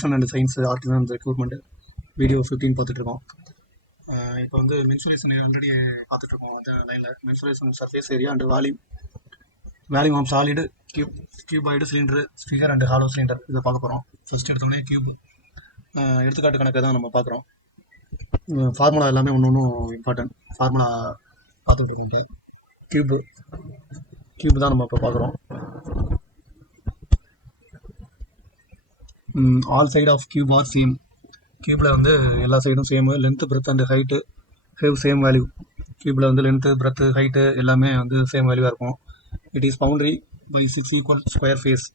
Medicine and science artisan and recruitment video 15 பார்த்துட்ருக்கோம். இப்போ வந்து மென்சுரேஷன் ஆல்ரெடி பார்த்துட்ருக்கோம். அந்த லைனில் mensuration surface area and volume of solid cuboid cylinder sphere and hollow cylinder இதை பார்க்க போகிறோம். ஃபர்ஸ்ட் எடுத்தோடனே கியூப் எடுத்துக்காட்டு கணக்கை தான் நம்ம பார்க்குறோம். ஃபார்முலா எல்லாமே ஒன்று ஒன்றும் இம்பார்ட்டன்ட். ஃபார்முலா பார்த்துட்டு இருக்கோம். இப்போ கியூப் தான் நம்ம இப்போ பார்க்குறோம். All side of cube are same. கியூப்பில் வந்து எல்லா சைடும் same. Length breadth and height have same value. கியூப்பில் வந்து லென்த்து பிரெத்து ஹைட்டு எல்லாமே வந்து சேம் வேல்யூவாக இருக்கும். It is boundary by 6 equal square face.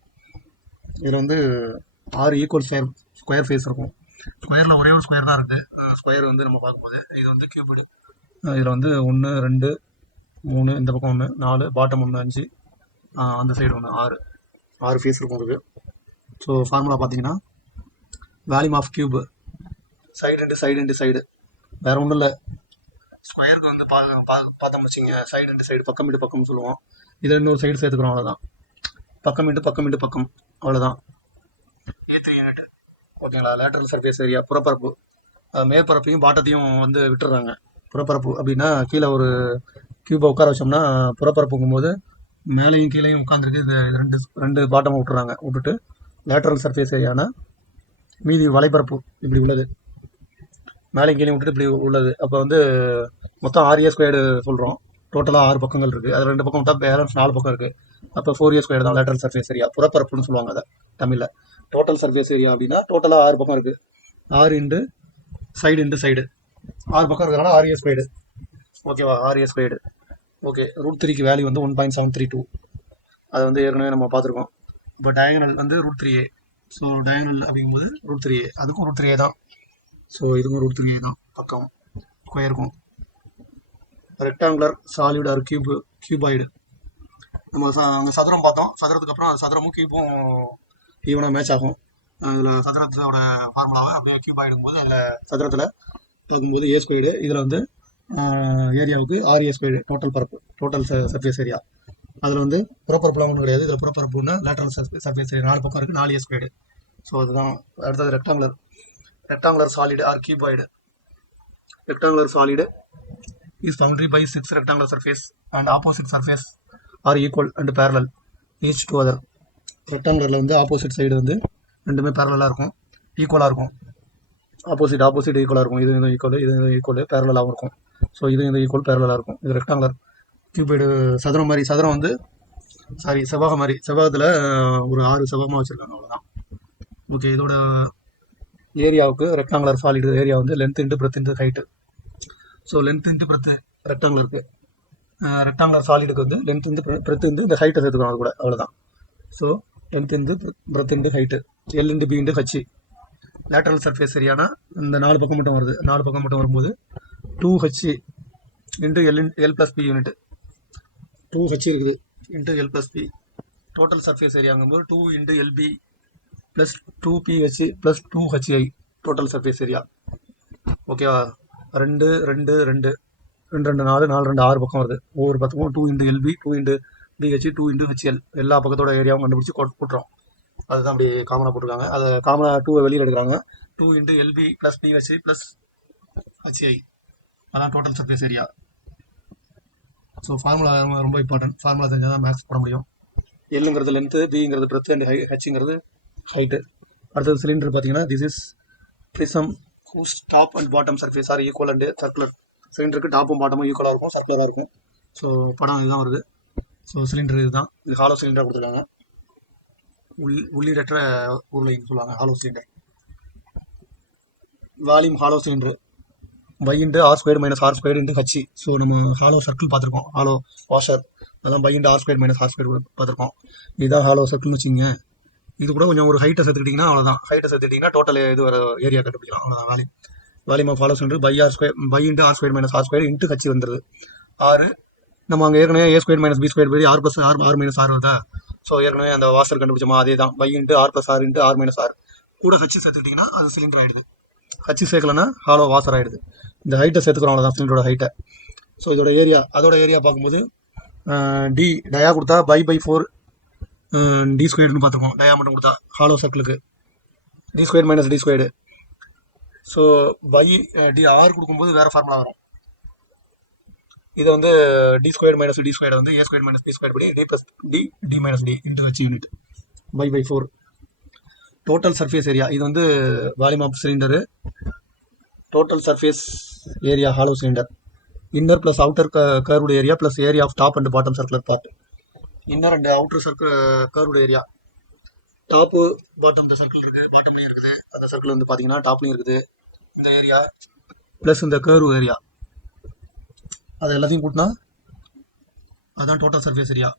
இதில் வந்து 6 ஈக்குவல் ஸ்கொயர் ஃபேஸ் இருக்கும். ஸ்கொயரில் ஒரே ஒரு ஸ்கொயர் தான் இருக்குது. ஸ்கொயர் வந்து நம்ம பார்க்கும்போது இது வந்து கியூபிடு. இதில் வந்து 1 2 3 இந்த பக்கம் 1 4 பாட்டம் 1 5 அந்த சைடு 1 6 ஃபேஸ் இருக்கும் அதுக்கு. ஸோ ஃபார்முலா பார்த்தீங்கன்னா volume of cube side into side வேறு ஒன்றும் இல்லை. ஸ்கொயருக்கு வந்து பார்த்தோம் வச்சுங்க, சைடு இன்ட்டு சைடு பக்கம் இன்ட்டு பக்கம்னு சொல்லுவோம். இதில் இன்னொரு சைடு சேர்த்துக்கிறோம், அவ்வளோதான். பக்கம் இன்ட்டு பக்கம் அவ்வளோதான். A3 யூனிட் ஓகேங்களா. லேட்டரல் சர்ஃபேஸ் ஏரியா புறப்பரப்பு. மேற்பரப்பையும் பாட்டத்தையும் வந்து விட்டுறாங்க. புறப்பரப்பு அப்படின்னா கீழே ஒரு கியூபை உட்கார வச்சோம்னா புறப்பரப்புங்கும் போது மேலேயும் கீழேயும் உட்காந்துருக்கு. இது ரெண்டு பாட்டமாக விட்டுட்டு லேட்டரல் சர்ஃபேஸ் ஏரியானா மீதி வலைப்பரப்பு இப்படி உள்ளது. மேலேயும் கீழே விட்டுட்டு இப்படி உள்ளது. அப்போ வந்து மொத்தம் 6A ஸ்கொயர்டு சொல்கிறோம். டோட்டலாக 6 பக்கங்கள் இருக்குது. அதில் 2 பக்கம் விட்டால் பேலன்ஸ் 4 பக்கம் இருக்குது. அப்போ 4A ஸ்கொயர் தான் லேட்டரல் சர்ஃபேஸ் ஏரியா. புறப்பரப்புன்னு சொல்லுவாங்க அதை தமிழில். டோட்டல் சர்ஃபேஸ் ஏரியா அப்படின்னா டோட்டலாக 6 பக்கம் இருக்குது. 6 இன்ட்டு சைடு 6 பக்கம் இருக்கிறனால 6A ஸ்கொயர்டு. ஓகேவா, 6A ஸ்கொயர்டு. ஓகே. √3க்கு வேல்யூ வந்து 1.732. அதை வந்து ஏற்கனவே நம்ம பார்த்துருக்கோம். இப்போ டயகனல் வந்து √3a. ஸோ டயகனல் அப்படிங்கும்போது √3a. அதுக்கும் √3a தான். ஸோ இதுக்கும் √3a தான் பக்கம் ஸ்கொயருக்கும். Rectangular solid or cuboid. நம்ம அங்கே சதுரம் பார்த்தோம். சதுரத்துக்கு அப்புறம் சதுரமும் கியூப்பும் ஈவனாக மேட்ச் ஆகும். அதில் சதுரத்தோட ஃபார்முலாவை அப்படியே கியூபாய்டும் போது அதில் சதுரத்தில் பார்க்கும்போது A ஸ்கொயர்டு. இதில் வந்து ஏரியாவுக்கு 6A squared total surface area. அதில் வந்து புறப்பரப்புலாம் ஒன்றும் கிடையாது. இதில் புறப்பரப்புன்னா லேட்டரல் சர்ஃபேஸ் ஏரியா 4 பக்கம் இருக்குது, 4A ஸ்கொயர்டு. ஸோ அதுதான். அடுத்தது rectangular solid or cuboid. Rectangular solid is boundary by 6 rectangular surface and opposite surface are equal and parallel each to other. ரெக்டாங்குலரில் வந்து ஆப்போசிட் சைடு வந்து ரெண்டுமே பேரலாக இருக்கும், ஈக்குவலாக இருக்கும். ஆப்போசிட் ஈக்குவலாக இருக்கும். இது ஈக்குவல் பேரலாகவும் இருக்கும். ஸோ இது ஈக்குவல் பேரலாக இருக்கும். இது ரெக்டாங்குலர். கியூபைடு சதுரம் வந்து செவ்வகம் மாதிரி. செவ்வகத்தில் ஒரு 6 செவ்வகமாக வச்சுருக்காங்க, அவ்வளோதான். ஓகே. இதோட ஏரியாவுக்கு ரெக்டாங்குலர் சாலிடு ஏரியா வந்து length into breadth into height. So length into breadth ரெக்டாங்குலருக்கு. ரெக்டாங்குலர் சாலிடுக்கு வந்து லென்த் இன்ட்டு பிரெத் இன்ட்டு இந்த ஹைட்டை சேர்த்துக்கணும் அது கூட, அவ்வளோதான். So length into breadth into height L into B into H. Lateral surface ஏரியானா இந்த 4 பக்கம் மட்டும் வருது. 4 பக்கம் மட்டும் வரும்போது 2H into L + P unit. 2H இருக்குது into L + P. Total surface ஏரியாங்கும்போது 2 into LB plus 2PH plus 2HI total surface area. ஓகேவா. 2 2 2 2 2 4 4 2 6 பக்கம் வருது. ஒவ்வொரு பக்கமும் 2 into LB 2 into BH 2 into HL எல்லா பக்கத்தோட ஏரியாவும் கண்டுபிடிச்சி போட்டுறோம். அதுதான் அப்படி காமனாக போட்டிருக்காங்க. அதை காமனாக 2 வெளியில் எடுக்கிறாங்க. 2 into LB plus BH plus HI அதான் total surface area. So formula ரொம்ப இம்பார்ட்டன்ட். ஃபார்முலா தெரிஞ்சால் தான் மேக்ஸ் போட முடியும். எல்லுங்கிறது லென்த்து, பிங்கிறது பிரெத் அண்ட் ஹெச்ங்கிறது ஹைட்டு. அடுத்தது சிலிண்டர் பார்த்தீங்கன்னா this is prism whose top and bottom surface are equal and circular. சிலிண்டருக்கு டாப்பும் பாட்டமும் ஈக்குவலாக இருக்கும், சர்க்குலராக இருக்கும். ஸோ படம் இதுதான் வருது. ஸோ சிலிண்டர் இதுதான். இது ஹாலோ சிலிண்டராக கொடுத்துருக்காங்க. உள்ளீடற்ற உருளைன்னு சொல்லுவாங்க hollow cylinder. Volume hollow cylinder pi into R² - R² into H. So நம்ம ஹாலோ சர்க்கிள் பார்த்துருக்கோம், ஹாலோ வாஷர். அதான் பை இன்ட்டு R² - R² பார்த்துருக்கோம். இதுதான் ஹாலோ சர்க்கிள்னு வச்சுங்க. இது கூட கொஞ்சம் ஒரு ஹைட்டை சேர்த்துக்கிட்டிங்கன்னா அவ்வளோதான். ஹைட்டை சேர்த்துக்கிட்டிங்கன்னா டோட்டல் இது ஒரு ஏரியா கண்டுபிடிக்கலாம், அவ்வளோதான். Volume of hollow cylinder pi into R² - R² into H வந்துடுது. 6 நம்ம அங்கே ஏற்கனவே A² - B² படி R + R - R வருதா. ஸோ ஏற்கனவே அந்த வாஷர் கண்டுபிடிச்சோமா, அதே தான். Pi into R + R into R - R கூட H சேர்த்துக்கிட்டிங்கன்னா அது சிலிண்டர் ஆகிடுது. H சேர்க்கலன்னா ஹாலோ வாஷர் ஆகிடுது. இந்த ஹைட்டை சேர்த்துக்கிறோம், அவ்வளோதான் சிலிண்டரோட ஹைட்டை. ஸோ இதோட ஏரியா பார்க்கும்போது டி டயா கொடுத்தா பை 4 D² பார்த்துருக்கோம். டயா மட்டும் கொடுத்தா ஹாலோ சர்க்கிளுக்கு D square minus D squared. So pi D R கொடுக்கும்போது வேறு ஃபார்முலா வரும். இதை வந்து D square minus D square வந்து A square minus B square படி D plus D D minus D into H unit by 4. Total surface area இது வந்து volume of cylinder. Total surface area hollow cylinder. Inner plus outer curved area plus area of top and bottom circular part. Inner and outer curved area. Top bottom இந்த circle இருக்குது, பாட்டம்லையும் இருக்குது. அந்த circle வந்து பார்த்தீங்கன்னா டாப்லையும் இருக்குது இந்த ஏரியா ப்ளஸ் இந்த கர்வ் ஏரியா. அது எல்லாத்தையும் கூட்டினா அதுதான் total surface area.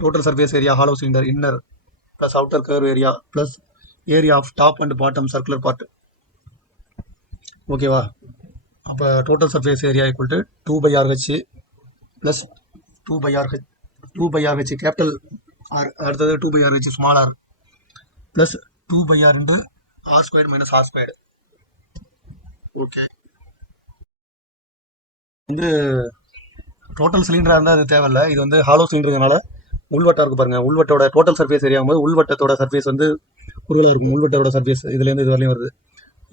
Total surface area hollow cylinder inner plus outer curve area plus area of top and bottom circular part. ஓகேவா? அப்போ total surface area equal to 2/RH plus 2/RH capital R, அடுத்தது 2/RH small r plus 2/R into r square minus R square. Okay, வந்து total சிலிண்டராக இருந்தால் அது தேவையில்லை. இது வந்து ஹாலோ சிலிண்டருங்கனால உள்வட்டம் இருக்குது பாருங்கள். உள்வட்டோட டோட்டல் சர்ஃபேஸ் ஏரியா போது உள்வட்டத்தோட சர்ஃபேஸ் வந்து குறுகலாக இருக்கும். உள்வட்டோட சர்ஃபேஸ் இதுலேருந்து இது வரலையும் வருது.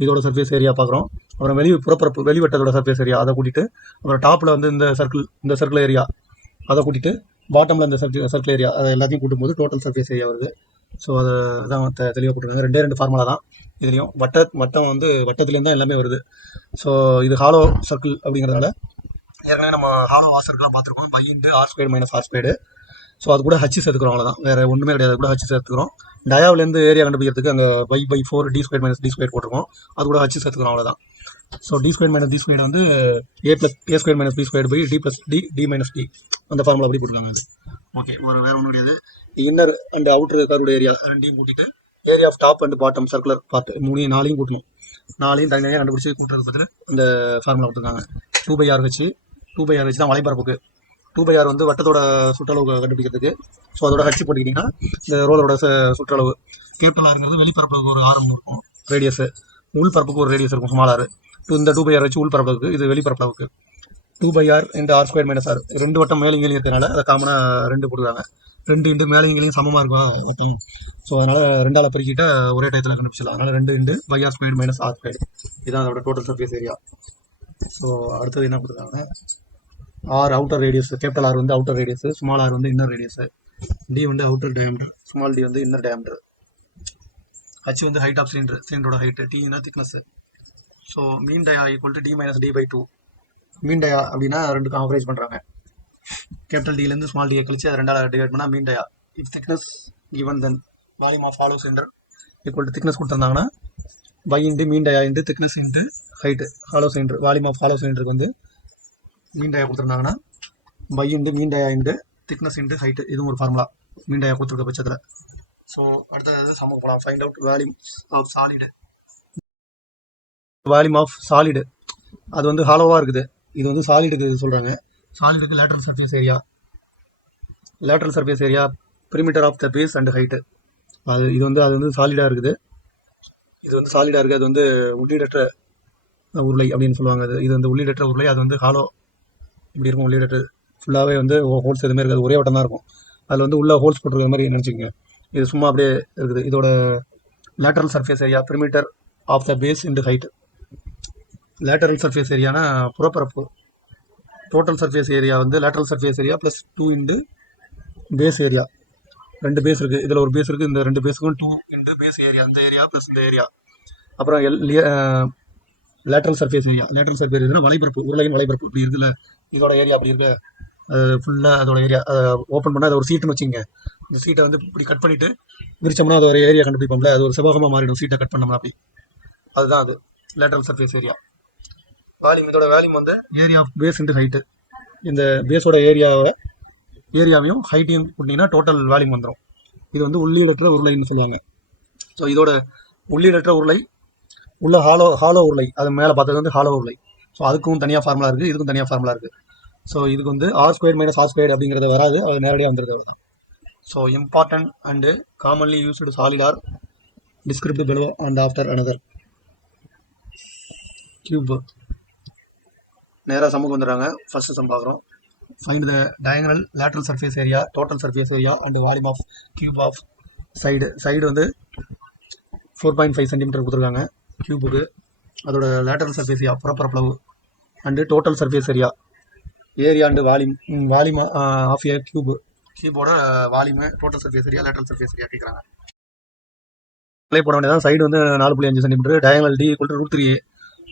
இதோட சர்ஃபேஸ் ஏரியா பார்க்குறோம். அப்புறம் புறப்பரப்பு வெளிவட்டத்தோட சர்ஃபேஸ் ஏரியா அதை கூட்டிட்டு, அப்புறம் டாப்பில் வந்து இந்த சர்க்கிள் ஏரியா அதை கூட்டிட்டு, பாட்டமில் இந்த சர்க்கிள் ஏரியா அதை எல்லாத்தையும் கூட்டும்போது டோட்டல் சர்ஃபேஸ் ஏரியா வருது. ஸோ அதை தான் தெளிவாக போட்டுருக்காங்க. ரெண்டு ஃபார்முலா தான் இதுலேயும். வட்டம் வந்து வட்டத்துலேருந்து தான் எல்லாமே வருது. ஸோ இது ஹாலோ சர்க்கிள் அப்படிங்கிறதால ஏற்கனவே நம்ம ஹாலோ சர்க்கிளாக பார்த்துருக்கோம். Pi into r square minus R square. So அது கூட ஹச் சேர்த்துக்கிறோம், அவ்வளோதான், வேறு ஒன்றுமே கிடையாது. அது கூட ஹச் சேர்த்துக்கிறோம். டயாவிலேருந்து ஏரியா கண்டுபிடிக்கிறதுக்கு அங்கே pi 4 D square minus D square போட்டிருக்கோம். அது கூட ஹச் சேர்த்துக்கிறோம், அவ்வளோதான். So D square minus D square வந்து A square minus B square pi D plus D minus D, அந்த ஃபார்முலா அப்படி போட்டுருக்காங்க. அது ஓகே, வேறு ஒன்றும் கிடையாது. Inner and outer curved area ரெண்டையும் கூட்டிட்டு area of top and bottom circular part 4 கூட்டணும். 4 தனியாக கண்டுபிடிச்சி கூட்டுறது பற்றி இந்த ஃபார்முலா கொடுத்துருக்காங்க. 2/RH தான் வலைப்பரப்புக்கு. 2/R வந்து வட்டத்தோட சுற்றளவு கண்டுபிடிக்கிறதுக்கு. ஸோ அதோட ஹச் போட்டுக்கிட்டிங்கன்னா இந்த ரோலரோட சுற்றளவு. கேபிட்டல் ஆருங்கிறது வெளிப்பரப்புக்கு ஒரு ஆரம் இருக்கும், ரேடியஸு. உள் பரப்புக்கு ஒரு ரேடியஸ் இருக்கும், ஸ்மால் ஆர். இந்த 2/RH உள் பரப்புக்கு, இது வெளிப்பரப்புக்கு. 2/R into r square minus r. ரெண்டு வட்டம் மேலிங்கலையும் இருக்கிறனால அதை காமனாக 2 போட்டுருக்காங்க. 2 இன்ட்டு மேலிங்கலையும் சமமாக இருக்கும் வட்டம். ஸோ அதனால் 2ஆல் பெருக்கிட்ட ஒரே டயத்தில் கண்டுபிடிச்சிடலாம். அதனால் 2 into pi R square minus R square. இதுதான் அதோட டோட்டல் சர்ஃபேஸ் ஏரியா. ஸோ அடுத்தது என்ன கொடுத்துருக்காங்க? R outer radius. Capital R வந்து அவுட்டர் ரேடியஸ், ஸ்மால் ஆர் வந்து இன்னர் ரேடியஸ். டி வந்து அவுட்டர் டயாமீட்டர், ஸ்மால் டி வந்து இன்னர் டயாமீட்டர். ஹச் வந்து ஹைட் ஆஃப் சிலிண்டரோட ஹைட், டினா thickness. So mean dia equal to D minus D by 2. Mean dia அப்படின்னா ரெண்டுக்கும் average பண்ணுறாங்க. கேபிட்டல் டிலேருந்து ஸ்மால் டியை கழிச்சு அதை 2ஆல் டிவைட் பண்ணால் mean dia. If thickness given then volume of hollow cylinder equal to thickness கொடுத்துருந்தாங்கன்னா pi into mean dia into thickness into height hollow cylinder. Volume of hollow சிலிண்டருக்கு வந்து மீன் டயா கொடுத்துருந்தாங்கன்னா pi into mean dia into thickness into height. இதுவும் ஒரு formula மீன் டயா கொடுத்துருக்க பட்சத்தில். So அடுத்தது சம போகலாம். Find out volume of solid. Volume of solid அது வந்து ஹாலோவாக இருக்குது. இது வந்து சாலிடுக்கு சொல்கிறாங்க. சாலிடுக்கு lateral surface area. Lateral surface area perimeter of the base and height. அது வந்து சாலிடாக இருக்குது. இது வந்து சாலிடாக இருக்குது. அது வந்து உள்ளீடற்ற உருளை அப்படின்னு சொல்லுவாங்க. இது வந்து உள்ளீடற்ற உருளை. அது வந்து ஹாலோ இப்படி இருக்கும். உள்ளீடற்ற ஃபுல்லாகவே வந்து ஹோல்ஸ் எதுவுமே இருக்காது, ஒரே வட்டம் தான் இருக்கும். அதில் வந்து உள்ள ஹோல்ஸ் போட்டுருக்க மாதிரி நினச்சிக்கோங்க. இது சும்மா அப்படியே இருக்குது. இதோட lateral surface area perimeter of the base into height. Lateral surface ஏரியானா புறப்பரப்பு. டோட்டல் சர்ஃபேஸ் ஏரியா வந்து lateral surface area plus 2 into base area. 2 base இருக்குது, இதில் ஒரு பேஸ் இருக்குது. இந்த 2 பேஸுக்கும் 2 இன்டு பேஸ் ஏரியா, இந்த ஏரியா ப்ளஸ் இந்த ஏரியா. அப்புறம் lateral surface area. Lateral surface area வலைப்பரப்பு, உருளையின் வலைப்பரப்பு இப்படி இருக்குல்ல, இதோட ஏரியா அப்படி இருக்கு. ஃபுல்லாக அதோட ஏரியா ஓப்பன் பண்ணால் அது ஒரு சீட்டுன்னு வச்சுங்க. இந்த சீட்டை வந்து இப்படி கட் பண்ணிவிட்டு விரிச்சோம்னா அது ஒரு ஏரியா கண்டுபிடிப்போம்ல, அது ஒரு செவ்வகமாக மாறிடும் சீட்டை கட் பண்ணோம்னா. அப்படி அதுதான் அது லேட்டரல் சர்ஃபேஸ் ஏரியா. வால்யூம், இதோட வால்யூம் வந்து area of base into height. இந்த பேஸோட ஏரியாவையும் ஹைட்டையும் கூட்டிங்கன்னா டோட்டல் வால்யூம் வந்துடும். இது வந்து உள்ளீடற்ற உருளைன்னு சொல்லுவாங்க. ஸோ இதோட உள்ளீடற்ற உருளை உள்ள ஹாலோ உருளை, அது மேலே பார்த்தது வந்து ஹாலோ உருளை. ஸோ அதுக்கும் தனியாக ஃபார்முலா இருக்குது, இதுக்கும் தனியாக ஃபார்முலா இருக்குது. ஸோ இதுக்கு வந்து R square minus R square அப்படிங்கிறது வராது, அது நேரடியாக வந்துடுது, அவ்வளோதான். So important and commonly used solid are described below and after another. Cube நேராக சம்முக்கு வந்துடுறாங்க. ஃபர்ஸ்ட் சம் பார்க்குறோம். Find the diagonal lateral surface area, total surface area and volume of cube of side. Side வந்து 4.5 centimetre கொடுத்துருக்காங்க கியூபுக்கு. அதோட lateral surface area புறப்பரப்பளவு and total surface area and volume of a கியூபோட volume, total surface area, lateral surface area கேட்குறாங்க. Apply பண்ண வேண்டியதான். Side வந்து 4.5 centimetre, diagonal D equal to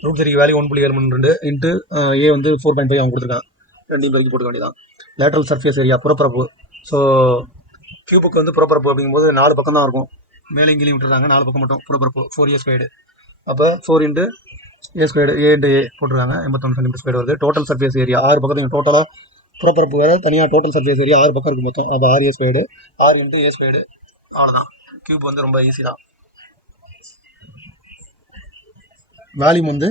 √3 value 1.72 into A வந்து 4.5 அவங்க கொடுத்துருக்காங்க. ரெண்டையும் பெருக்கி போட்டுக்க வேண்டியதான். லேட்டரல் சர்ஃபேஸ் ஏரியா புறப்பரப்பு. ஸோ கியூபுக்கு வந்து புறப்பரப்பு அப்படிங்கும்போது 4 பக்கம் தான் இருக்கும். மேலே இங்கேயும் விட்டுருக்காங்க, 4 பக்கம் மட்டும் புறப்பரப்பு 4A². அப்போ 4 இன்ட்டு A², A இன்ட்டு ஏ போட்டுருக்காங்க, 81 சென்டிமீட்டர் ஸ்கொயர் வருது. டோட்டல் சர்ஃபேஸ் ஏரியா 6 பக்கத்தையும் டோட்டலாக புறப்பரப்பு வேறு தனியாக டோட்டல் சர்ஃபேஸ் ஏரியா 6 பக்கம் இருக்கும் மொத்தம். அது 6A², 6 இன்ட்டு A². அவ்வளோதான். கியூப் வந்து ரொம்ப ஈஸி தான். வால்யூம் வந்து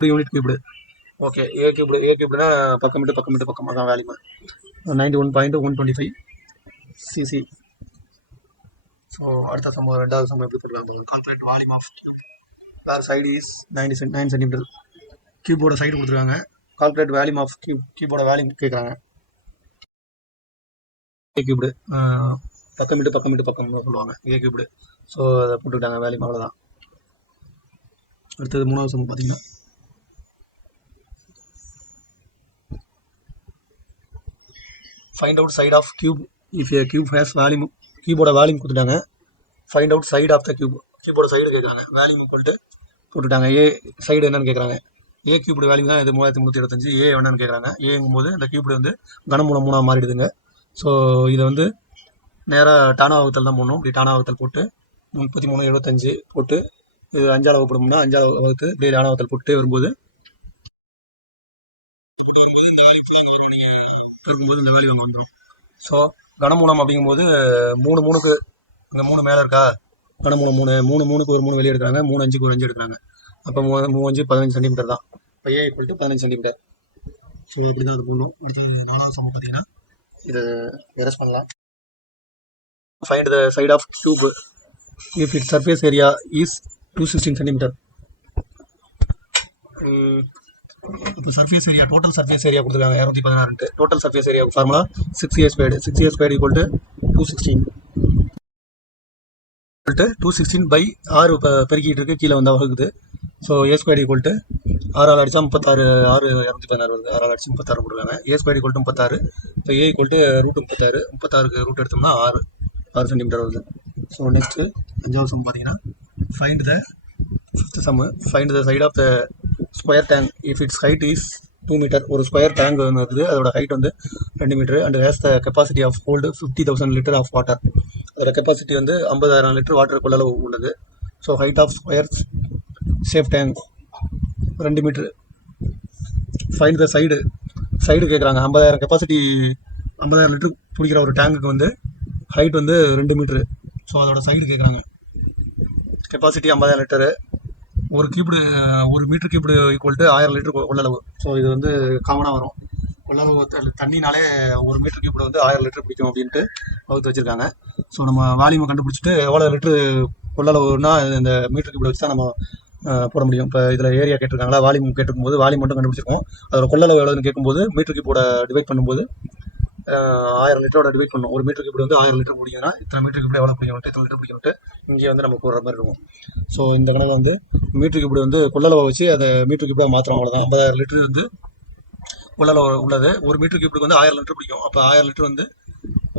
யூனிட் கியூப்டு. ஓகே, ஏ கியூப்டுனா பக்கம் அதான் வேல்யூம் 91.125 cc. ஸோ அடுத்த சம்பவம், ரெண்டாவது சம்பவம் எப்படி போட்டுருக்காங்க. Calculate volume of where side is 9 centimetre. கியூபோட சைடு கொடுத்துருக்காங்க. கால்குலேட் வேல்யூம் ஆஃப் கியூபோட வேல்யூம் கேட்குறாங்க. ஏ கியூப்டு பக்கம் சொல்லுவாங்க ஏ கியூப்டு. ஸோ அதை போட்டுக்கிட்டாங்க வேல்யூம், அவ்வளோதான். அடுத்தது மூணாவது சம்பவம் பார்த்தீங்கன்னா find out side of cube if a cube has volume. கியூபோட வால்யூம் கொடுத்துட்டாங்க. Find out side of the கியூபோட சைடு கேட்குறாங்க. வால்யூம் ஈக்குவல் டு போட்டுட்டாங்க. ஏ சைடு என்னன்னு கேட்குறாங்க. ஏ கியூபோட வேல்யூம் தான் இது 3325. ஏ என்னன்னு கேட்குறாங்க. ஏங்கும்போது இந்த கியூபோட வந்து கனமூலம் 3 மாறிடுதுங்க. ஸோ இதை வந்து நேராக டானா வகுத்தல் தான் போடணும். இப்படி டானா வகுத்தல் போட்டு 3375 போட்டு இது 5ஆல் வகுப்படும்னா 5ஆல் வகுத்து இப்படி டானா வகுத்தல் போட்டு வரும்போது இருக்கும்போது இந்த வேல்யூ அங்கே வந்துடும். ஸோ கனமூலம் அப்படிங்கும்போது 3 அங்கே 3 மேலே இருக்கா, கனமூலம் 3க்கு ஒரு 3 வெளியே எடுக்கிறாங்க, 3 5க்கு ஒரு 5 எடுக்கிறாங்க. அப்போ 3 5 15 சென்டிமீட்டர் தான். இப்போ A equal to 15 centimetre. So அப்படி தான் அது போடணும். அடுத்து 4வது சமம் பார்த்தீங்கன்னா இதை எரஸ் பண்ணலாம். Find the side of cube if it surface area is 216 centimetre. இப்போ surface area, total surface area கொடுத்துருக்காங்க 216. Total surface area formula 6A². 6A² equal to 216 by 6 பெருக்கிட்டு இருக்கு, கீழே வந்தால் வகுக்குது. ஸோ A² ஈக்குவல் டு 6ஆல் அடித்தா 36, 6 216 வருது. 6ஆல் அடிச்சு 36 போட்டுருக்காங்க. A² equal to 36. இப்போ ஏ ஈக்குவல் டு √36. 36க்கு ரூட் எடுத்தோம்னா 6 சென்டிமீட்டர் வருது. ஸோ நெக்ஸ்ட்டு 5வது சம் பார்த்தீங்கன்னா find the 5th sum. Find the side of the square tank if its height is 2 metre. ஒரு ஸ்கொயர் டேங்க் ஒன்று இருக்குது, அதோட ஹைட் வந்து 2 metre and has the capacity of hold 50,000 litre of water. அதோட capacity வந்து 50,000 litre water கொள்ளளவு உள்ளது. So height of square shape tank 2 metre. Find the side கேட்குறாங்க. 50,000 கெப்பாசிட்டி, 50,000 லிட்டர் பிடிக்கிற ஒரு டேங்குக்கு வந்து ஹைட் வந்து 2 மீட்ரு. ஸோ அதோட சைடு கேட்குறாங்க. Capacity 50,000 litre. ஒரு metre cubed equal to 1000 litre கொள்ளளவு. ஸோ இது வந்து காமனாக வரும். கொள்ளளவு தண்ணினாலே ஒரு மீட்டர் கியூப்டு வந்து 1000 லிட்டர் பிடிக்கும் அப்படின்ட்டு வகுத்து வச்சுருக்காங்க. ஸோ நம்ம வால்யூமை கண்டுபிடிச்சிட்டு எவ்வளோ லிட்டரு கொள்ளளவுனா இந்த மீட்டர் கியூப்டு வச்சு தான் நம்ம போட முடியும். இப்போ இதில் ஏரியா கேட்டிருக்காங்களா, வால்யூம் கேட்டிருக்கும்போது வால்யூம் மட்டும் கண்டுபிடிச்சிருக்கோம். அதோட கொள்ளளவு எவ்வளோன்னு கேட்கும்போது மீட்டர் கியூப்போட டிவைட் பண்ணும்போது 1000 லிட்டரோட டிவைட் பண்ணணும். ஒரு மீட்டர் கியூப்டு வந்து 1000 லிட்டர் பிடிக்குதுன்னா இத்தனை மீட்டர் கியூப்டு எவ்வளோ பிடிக்கணும், இத்தனை லிட்டர் பிடிக்கணும்ட்டு இங்கே வந்து நம்ம போடுற மாதிரி இருக்கும். ஸோ இந்த கணக்கு வந்து மீட்டர் கியூப்டு வந்து கொள்ளளவை வச்சு அதை மீட்டர் கியூப்டாக மாற்றணும், அவ்வளோதான். 50,000 லிட்டர் வந்து கொள்ளளவு உள்ளது. ஒரு மீட்டர் கியூப்டுக்கு வந்து 1000 லிட்டர் பிடிக்கும். அப்போ 1000 லிட்டர் வந்து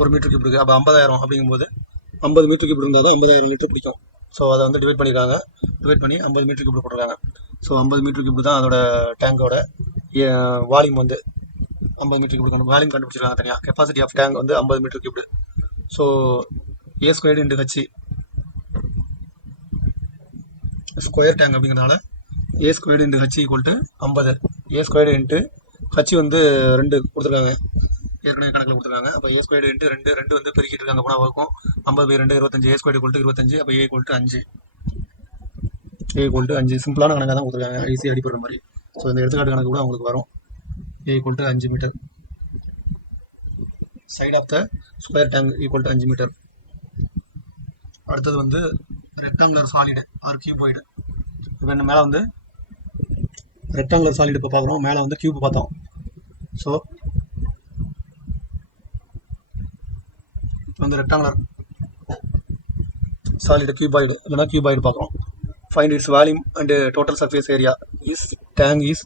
ஒரு மீட்டர் கியூப்டுக்கு, அப்போ 50,000 அப்படிங்கும்போது 50 மீட்டர் கியூப்டு இருந்தால் தான் 50,000 லிட்டர் பிடிக்கும். ஸோ அதை வந்து டிவைட் பண்ணியிருக்காங்க. டிவைட் பண்ணி 50 மீட்டர் கியூப்டு போட்டிருக்காங்க. ஸோ 50 மீட்டர் கியூப்டு தான் அதோட டேங்கோட வால்யூம் வந்து 50 மீட்டர் கியூப்டு வால்யூம் கண்டுபிடிச்சிருக்காங்க தனியாக. கெப்பாசிட்டி ஆஃப் டேங்க் வந்து 50 metre cubed. So A² into h square tank அப்படிங்கிறதுனால A² into h equal to 50. A² into h வந்து 2 கொடுத்துருக்காங்க, ஏற்கனவே கணக்கில் கொடுத்துருக்காங்க. அப்போ A² இன்ட்டு 2 வந்து பெருக்கிட்டு இருக்காங்க போனால் வகுக்கும். 50/2 25. A² equal to 25. அப்போ A equal to 5. A equal to 5 சிம்பிளான கணக்காக தான் கொடுத்துருக்காங்க, ஈஸியாக அடிப்படுற மாதிரி. ஸோ இந்த எடுத்துக்காட்டு கணக்கு கூட உங்களுக்கு வரும். A equal to 5 metre. Side of the square tank equal to 5 metre. அடுத்தது வந்து ரெக்டாங்குலர் சாலிடு ஆர் கியூபாய்டு. இப்போ என்ன மேலே வந்து ரெக்டாங்குலர் சாலிடு இப்போ பார்க்குறோம், மேலே வந்து கியூப் பார்த்தோம். ஸோ இப்போ வந்து ரெக்டாங்குலர் சாலிட் கியூபாய்டு இல்லைனா கியூபாய்டு பார்க்குறோம். Find its volume and total surface area is tank is